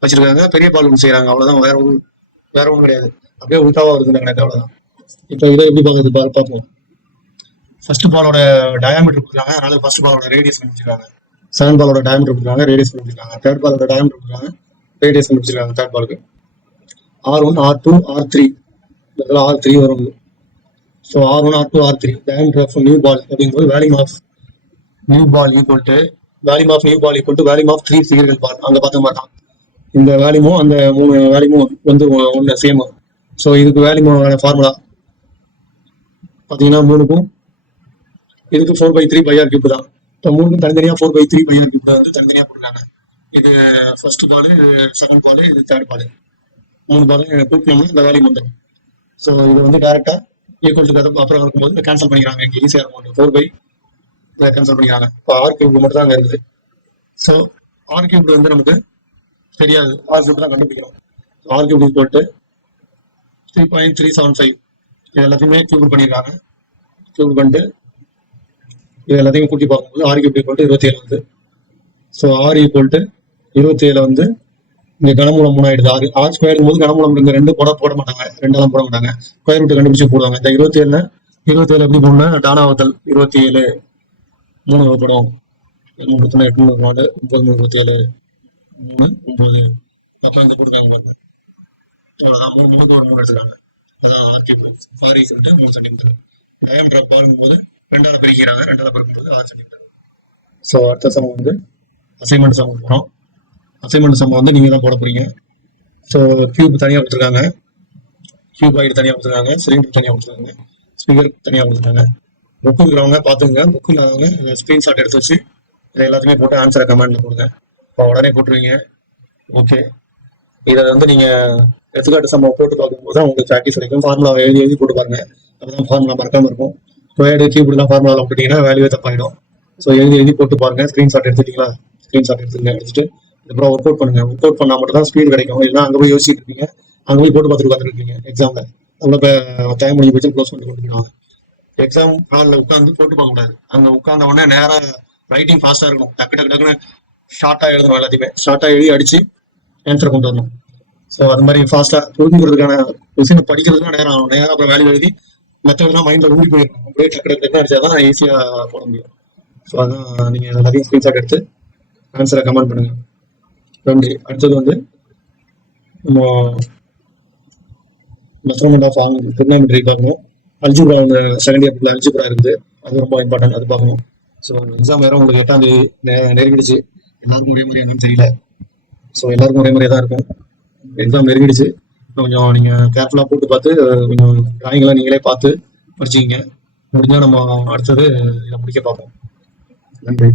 வச்சிருக்காங்க, பெரிய பால் ஒன்று செய்யறாங்க. அவ்வளோதான், வேற ஒன்றும் கிடையாது. அப்படியே உள்டாவா வருது எனக்கு, அவ்வளோதான். இப்போ இதை எப்படி பார்ப்போம். ஃபர்ஸ்ட் பாலோட டயாமீட்டர் கொடுத்துருக்காங்க, அதனால ஃபர்ஸ்ட் பாலோட ரேடியஸ் கண்டுபிடிச்சிருக்காங்க. செகண்ட் பாலோட டயாமீட்டர் கொடுத்துருக்காங்க, ரேடியஸ் கண்டுபிடிச்சிருக்காங்க. தேர்ட் பாலோட டயாமீட்டர் கொடுத்துருக்காங்க, ரேடியஸ் கண்டுபிடிச்சிருக்காங்க. தேர்ட் பாலுக்கு R1 R2 R3 இதெல்லாம் R3 வரும். So R1 R2 R3 diameter of new ball அப்படிங்கும்போது volume of new ball equal to volume of 3 spherical ball. அங்கே பார்த்த மாதிரி தான் இந்த வேல்யூமும் அந்த 3 வேல்யூமும் வந்து ஒன்று சேம். ஸோ இதுக்கு வேல்யூமான ஃபார்முலா பார்த்தீங்கன்னா 3க்கும் இதுக்கு 4/3 பை ஆர் கியூப் தான். இப்போ 3க்கும் தனித்தனியாக 4/3 பை ஆர் கியூப் தான் வந்து தனித்தனியாக போட்டுருக்காங்க. இது ஃபர்ஸ்ட் பால், இது செகண்ட் பால், இது தேர்ட் பால். 3 பால் கூட்டணும்னா இந்த வேல்யூ வந்துடும். ஸோ இது வந்து டேரெக்டாக ஈக்குவல் டு அப்புறம் இருக்கும்போது கேன்சல் பண்ணிக்கிறாங்க. இங்கே ஈஸியாக இருக்கும். 4/3 கேன்சல் பண்ணிக்கிறாங்க. இப்போ ஆர் கியூப் மட்டும் தான் அங்கே இருக்குது. ஸோ ஆர் கியூப் வந்து நமக்கு தெரியாது, ஆர் கியூப் தான் கண்டுபிடிக்கணும். ஆர் கியூப் ஈக்குவல் டு 3.375 இது எல்லாத்தையுமே கியூப் பண்ணியிருக்காங்க. கியூப் பண்ணிட்டு இது எல்லாத்தையும் கூட்டி பார்க்கும்போது ஆர் கியூப் ஈக்குவல் டு 27 வந்து. ஸோ ஆர் ஈக்குவல் டு 27 வந்து இங்கே கனமூலம் 3 ஆயிடுது. ஆர் ஸ்கொயர் போது கனமூலம் இங்கே 2 போட மாட்டாங்க, 2 போட மாட்டாங்க. ஸ்கொயர் ரூட் கண்டுபிடிச்சு போடுவாங்க. இந்த 27 எப்படி போடணும்னா டானாவத்தல் 27 3 வகைப்படும். 3 8 4 9 27 3 9 அப்புறம் இங்கே போட்டுருக்காங்க பாருங்க. அவ்வளோதான், மூணுக்கு ஒரு 3 எடுத்துருக்காங்க. அதான் r cube. For equal to 3 centimetre. Diameter பார்க்கும்போது 2ஆல் பிரிக்கிறாங்க. 2ஆல் பிரிக்கும்போது 6 சென்டிமீட்டர். ஸோ அடுத்த சம் வந்து அசைன்மெண்ட் சம் போகிறோம். அசைன்மெண்ட் சம் வந்து நீங்கள் தான் போட போறீங்க. ஸோ கியூப் தனியாக கொடுத்துருக்காங்க, கியூபாய்டு தனியாக கொடுத்துருக்காங்க, சிலிண்டர் தனியாக கொடுத்துருக்காங்க, ஸ்பிகர் தனியாக கொடுத்துருக்காங்க. புக்கு இருக்கிறவங்க பார்த்துங்க, புக்கு இல்லாதவங்க ஸ்க்ரீன்ஷாட் எடுத்து வச்சு இதை எல்லாத்தையுமே போட்டு ஆன்சரை கமெண்ட்ல போடுங்க. இப்போ உடனே போட்டுருவீங்க. ஓகே, இதை வந்து நீங்கள் எடுத்துக்காட்டு சம்பவம் போட்டு பார்க்கும்போது தான் உங்களுக்கு ப்ராக்டிஸ் கிடைக்கும். ஃபார்முலாவை எழுதி எழுதி போட்டு பாருங்க, அப்பதான் ஃபார்முலா மறக்காம இருக்கும். ஸ்கொயர்டு கியூப்லாம் ஃபார்முலாவில் போட்டிங்கன்னா வேல்யூவே தப்பாயிடும். ஸோ எழுதி எழுதி போட்டு பாருங்க. ஸ்க்ரீன்ஷாட் எடுத்துட்டீங்களா? ஸ்க்ரீன்ஷாட் எடுத்துட்டு அப்புறம் ஒர்க் அவுட் பண்ணுங்க. ஒர்க் அவுட் பண்ணால் மட்டும் தான் ஸ்பீடு கிடைக்கும். இல்லைன்னா அங்கே போய் யோசிச்சுட்டு இருப்பீங்க, அங்கே போய் போட்டு பார்த்துட்டு உட்காந்துருக்கீங்க எக்ஸாமில். அவ்வளோ டைம் முடிஞ்சு போச்சு, க்ளோஸ் பண்ணி கொடுத்துருவாங்க. எக்ஸாம் ஹாலில் உட்காந்து போட்டு பார்க்க கூடாது. அங்கே உட்காந்த உடனே நேராக ரைட்டிங் ஃபாஸ்ட்டாக இருக்கணும். டக்கு டக்கு டக்குன்னு ஷார்ட்டாக எழுதணும். எல்லாத்தையுமே ஷார்ட்டாக எழுதி அடிச்சு ஆன்சர் கொண்டு வரணும். ஸோ அது மாதிரி ஃபாஸ்ட்டாக புரிஞ்சுக்கிறதுக்கான கொஸ்டினை படிக்கிறதுக்கு நேரம் ஆகும். நேரம் அப்புறம் வேல்யூ எழுதி மெத்தட்லாம் மைண்டில் ஊறி போயிடணும். அப்படியே டக்கு டக்கு டக்குன்னு அடிச்சா தான் ஈஸியாக போட முடியும். ஸோ அதான் நீங்கள் எல்லாத்தையும் ஸ்க்ரீன்ஷாட் எடுத்து ஆன்சரை கமெண்ட் பண்ணுங்கள். அடுத்தது வந்து நம்ம மெஷர்மெண்ட் ஆஃப் ட்ரிக்னாமெட்ரி பார்க்கணும். அல்ஜிப்ரா வந்து செகண்ட் இயர் அல்ஜிப்ரா இருக்குது, அது ரொம்ப இம்பார்ட்டன்ட், அது பார்க்கணும். ஸோ எக்ஸாம் வேறு உங்களுக்கு 8ஆம் தேதி நெருங்கிடுச்சு. எல்லாருக்கும் ஒரே மாதிரி என்னன்னு தெரியல. ஸோ எல்லாருக்கும் ஒரே மாதிரியே தான் இருக்கும். எக்ஸாம் நெருங்கிடுச்சு, கொஞ்சம் நீங்கள் கேர்ஃபுல்லாக போட்டு பார்த்து கொஞ்சம் டிராயிங்லாம் நீங்களே பார்த்து படிச்சுக்கிங்க. முடிஞ்சால் நம்ம அடுத்தது இதை முடிக்க பார்ப்போம். நன்றி.